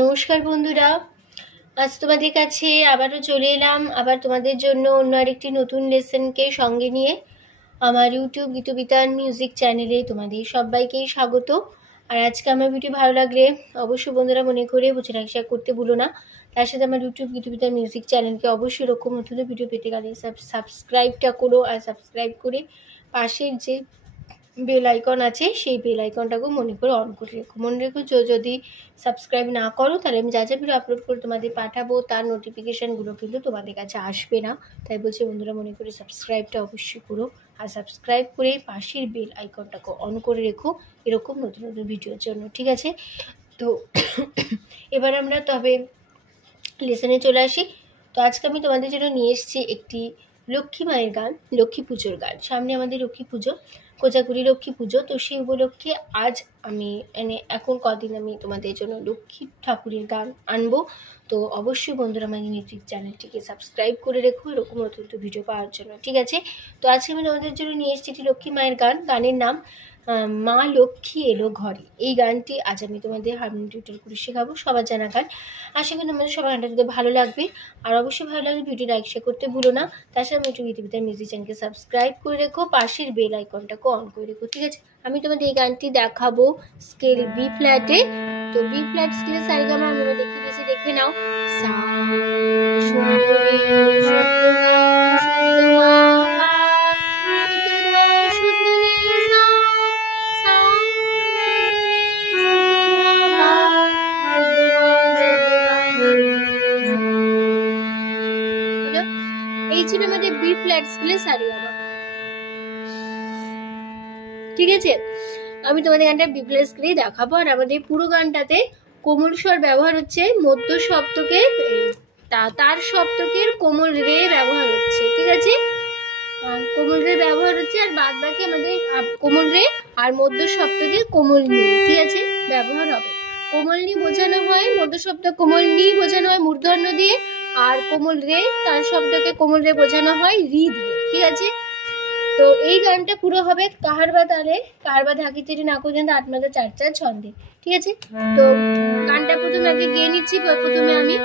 নমস্কার বন্ধুরা, আজ তোমাদের কাছে আবারও চলে এলাম আবার তোমাদের জন্য অন্য আরেকটি নতুন লেসনকে সঙ্গে নিয়ে। আমার ইউটিউব গীতবিতান মিউজিক চ্যানেলে তোমাদের সবাইকেই স্বাগত। আর আজকে আমার ভিডিও ভালো লাগলে অবশ্যই বন্ধুরা মনে করে শেয়ার করতে ভুলো না। তার সাথে আমার ইউটিউব গীতবিতান মিউজিক চ্যানেলকে অবশ্যই এরকম নতুন ভিডিও পেতে গেলে সাবস্ক্রাইবটা করো, আর সাবস্ক্রাইব করে পাশের যে বেল আইকন আছে সেই বেল আইকনটাকেও মনে করে অন করে রেখো। মনে রেখো যদি সাবস্ক্রাইব না করো তাহলে আমি যা যা ভিডিও আপলোড করে তোমাদের পাঠাবো তার নোটিফিকেশানগুলো কিন্তু তোমাদের কাছে আসবে না। তাই বলছি বন্ধুরা মনে করে সাবস্ক্রাইবটা অবশ্যই করো, আর সাবস্ক্রাইব করে পাশের বেল আইকনটাকে অন করে রেখো এরকম নতুন নতুন ভিডিওর জন্য, ঠিক আছে? তো এবার আমরা তবে লেসনে চলে আসি। তো আজকে আমি তোমাদের জন্য নিয়ে এসেছি একটি লক্ষ্মী মায়ের গান, লক্ষ্মী পুজোর গান। সামনে আমাদের লক্ষ্মী পুজো, কোজাগুড়ি লক্ষ্মী পুজো। তো সেই উপলক্ষে আজ আমি এখন কদিন আমি তোমাদের জন্য লক্ষ্মী ঠাকুরের গান আনবো। তো অবশ্যই বন্ধুরা আমার মিউজিক চ্যানেলটিকে সাবস্ক্রাইব করে রেখো এরকম নতুন নতুন ভিডিও পাওয়ার জন্য, ঠিক আছে? তো আজকে আমি তোমাদের জন্য নিয়ে এসেছি একটি লক্ষ্মী মায়ের গান। গানের নাম মা লক্ষ্মী এলো ঘরে। এই গানটি আজ আমি তোমাদের হারমোনিয়াম টিউটর করে শেখাবো, সবার জানা গান। আশা করি তোমাদের সবার গানটা যদি ভালো লাগবে, আর অবশ্যই ভালো লাগবে ভিডিও লাইক শেয়ার করতে ভুলো না। তার সাথে আমি গীতবিতান মিউজিক চ্যানেলকে সাবস্ক্রাইব করে রেখো, পাশের বেল আইকনটাকে অন করে রেখো, ঠিক আছে? আমি তোমাদের এই গানটি দেখাবো স্কেল বি ফ্ল্যাটে। তো বি ফ্ল্যাট স্কেল সারেগামা আমি দেখিয়ে দিয়েছি, দেখে নাও। সা সুন্দরী আমাদের বি ফ্ল্যাট স্কেলে সারেগামা, ঠিক আছে? আমি তোমাদের গানটা বি ফ্ল্যাট স্কেলে দেখাবো। আর আমাদের পুরো গানটাতে কোমল স্বর ব্যবহার হচ্ছে, মধ্য সপ্তকে তার সপ্তকের কোমল রে ব্যবহার হচ্ছে, ঠিক আছে? কোমল রে ব্যবহার হচ্ছে, আর বাদ বাকি আমাদের কোমল রে আর মধ্য সপ্তকে কোমল নি, ঠিক আছে, ব্যবহার হবে। কোমল নি বোঝানো হয়, মধ্য সপ্তক কোমল নি বোঝানো হয় মূর্ধন্য দিয়ে, আর কোমল রে তার শব্দকে কোমল রে বোঝানো হয় রি দিয়ে, ঠিক আছে? তো এই গানটা পুরো হবে কাহার বা তালে, কাহার বা ধাকি তিরি না পর্যন্ত 8 মাত্রা 4 ছন্দে, ঠিক আছে? তো গানটা প্রথমে আগে গেয়ে নিচ্ছি। প্রথমে আমি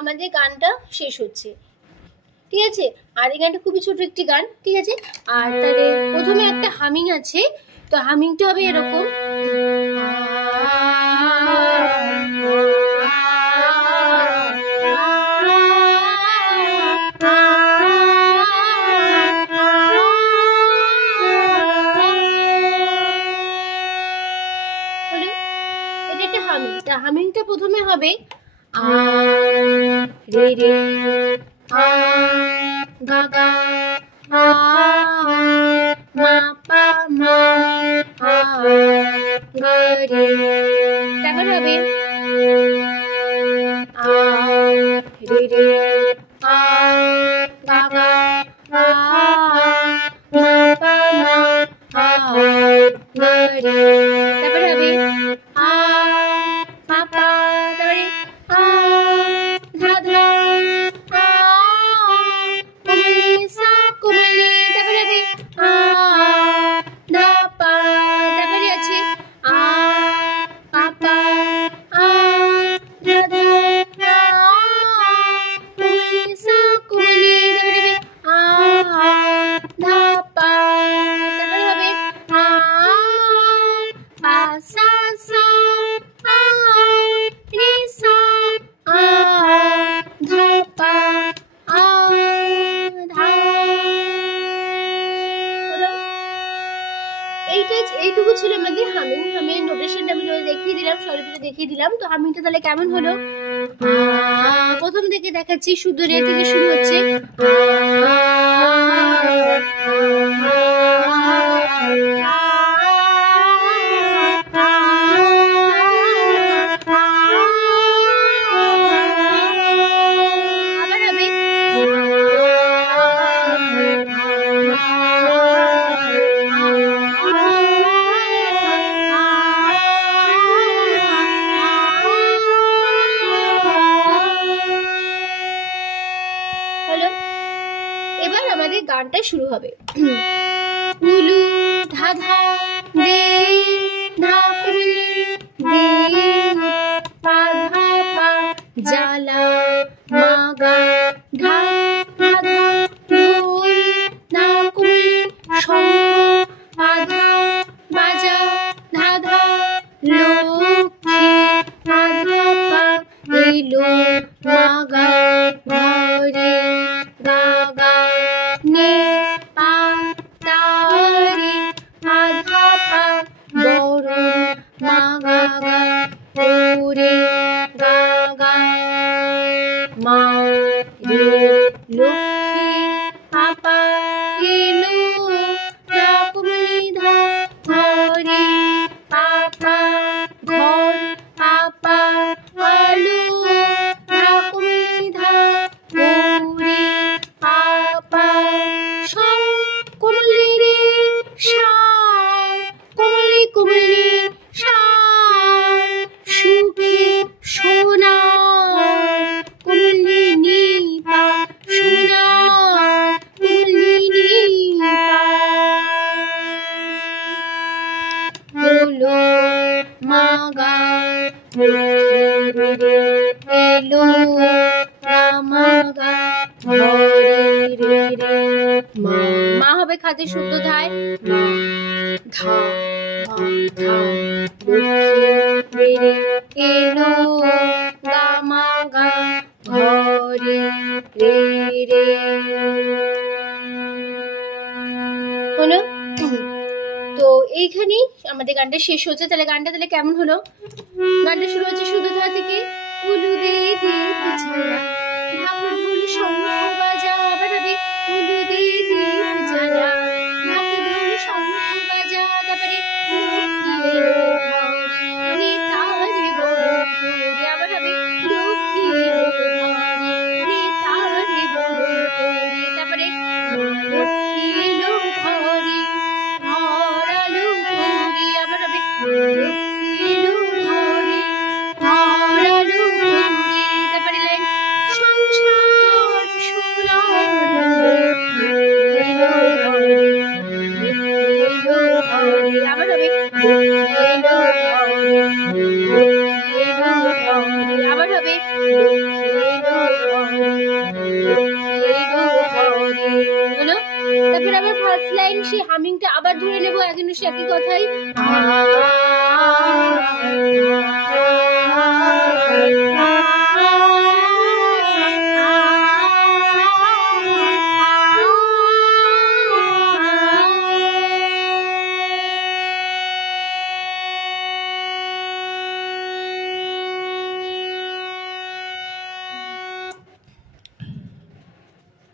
আমাদের গানটা শেষ হচ্ছে, ঠিক আছে? আর এই গানটা খুবই ছোট একটি গান, ঠিক আছে? আর তাহলে প্রথমে একটা হামিং আছে, তো হামিংটা হবে এরকম। এটা একটা হামিং। তা হামিংটা প্রথমে হবে রে রে গা গা মা পা মা গা রে। তারপর হবে রে রে গা গা মা পা মা গা রে। তারপর হবে মা পা, তারপরে ধা ধা কোমলি সা কোমলি, তারপরে হবে ধা পা, তারপরে আছে গাইজ এইটুকু ছিল আমাদের হামিং। হামিং নোটেশনটা আমি দেখিয়ে দিলাম, স্বরলিপিটা দেখিয়ে দিলাম। তো হামিংটা তাহলে কেমন হলো প্রথম থেকে দেখাচ্ছি। শুদ্ধ রে থেকে শুরু হচ্ছে, আবার হবে এবার আমাদের গানটা শুরু হবে। উলু ধাধা দে ধা কুলি দে পা ধা পা জালা মাগা ধা ধা ঢোল ধা কুলি শঙ্খ পা ধা বাজা ধা ধা লক্ষ্মী পা ধা পা এলো মাগা ঘরে গা গা নে পা তারে পা ধা পা বরণ মা গা গা ওরে গা গা মা রে লক্ষ্মী আপা এলো ধা কুমলি ধা ঘরে আপা ঘর আপা আলো ধা কুমলি ধা ওরে আপা সং কুমলি রে সা কুমলি কুমলি সা সুখে সোনা কুমলি নি পা সোনা কুমলি নি পা বলো মাগা এলো মাগা ঘরে রে রে মা। মা হবে খাতে শুদ্ধ ধায়, মা ধা মা ধা লক্ষ্মী রে এলো গা মা গা ঘরে রে রে। হলো? তো এইখানেই আমাদের গানটা শেষ হচ্ছে। তাহলে গানটা তাহলে কেমন হলো? গানটা শুরু হচ্ছে শুদ্ধ ধা থেকে, উলু দে দে পিছায়া ঢাক ঢোল শঙ্খ বাজা। আবার হবে উলু দে দে পিছায়া ঢাক ঢোল শঙ্খ বাজা। তারপরে লক্ষ্মী এলো ঘরে নে তারে বরণ করে। আবার হবে লক্ষ্মী এলো ঘরে নে তারে বরণ করে। তারপরে লক্ষ্মী এলো ঘরে ঘর আলো করে। আবার হবে লক্ষ্মী এলো ঘরে ঘর আলো করে। তারপরে লাইন সংসার সোনার এলো ঘরে এলো ঘরে। আবার হবে এলো ঘরে এলো ঘরে। আবার হবে এলো ঘরে এলো ঘরে। হলো? তারপর আবার ফার্স্ট লাইন সেই হামিংটা আবার ধরে নেব একই একই কথাই।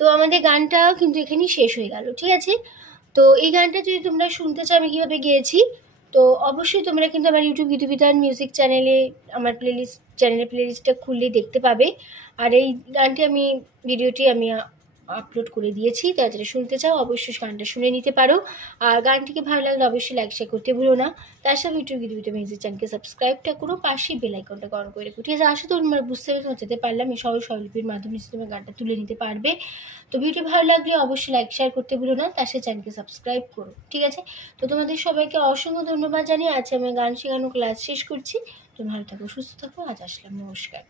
তো আমাদের গানটা কিন্তু এখানেই শেষ হয়ে গেল, ঠিক আছে। তো এই গানটা যদি তোমরা শুনতে চাও আমি কীভাবে গেয়েছি, তো অবশ্যই তোমরা কিন্তু আমার ইউটিউব গীতবিতান মিউজিক চ্যানেলে আমার প্লেলিস্টটা খুললে দেখতে পাবে। আর এই গানটি ভিডিওটি আমি আপলোড করে দিয়েছি। তারা যারা শুনতে চাও অবশ্যই গানটা শুনে নিতে পারো। আর গানটিকে ভালো লাগলে অবশ্যই লাইক শেয়ার করতে ভুলো না। তার সাথে ইউটিউব গীতবিতান মিউজিক চ্যানেলকে সাবস্ক্রাইবটা করো, পাশে বেল আইকনটা অন করে রাখো, ঠিক আছে। আসলে তোমরা বুঝতে পেরে যেতে পারলাম এই সহজ স্বরলিপির মাধ্যমে তুমি গানটা তুলে নিতে পারবে। তো ভিডিও ভালো লাগলে অবশ্যই লাইক শেয়ার করতে ভুলো না, তার সাথে চ্যানেলকে সাবস্ক্রাইব করো, ঠিক আছে। তো তোমাদের সবাইকে অসংখ্য ধন্যবাদ জানিয়ে আজ আমি গান শেখানো ক্লাস শেষ করছি। তুমি ভালো থাকো, সুস্থ থাকো। আজ আসলাম, নমস্কার।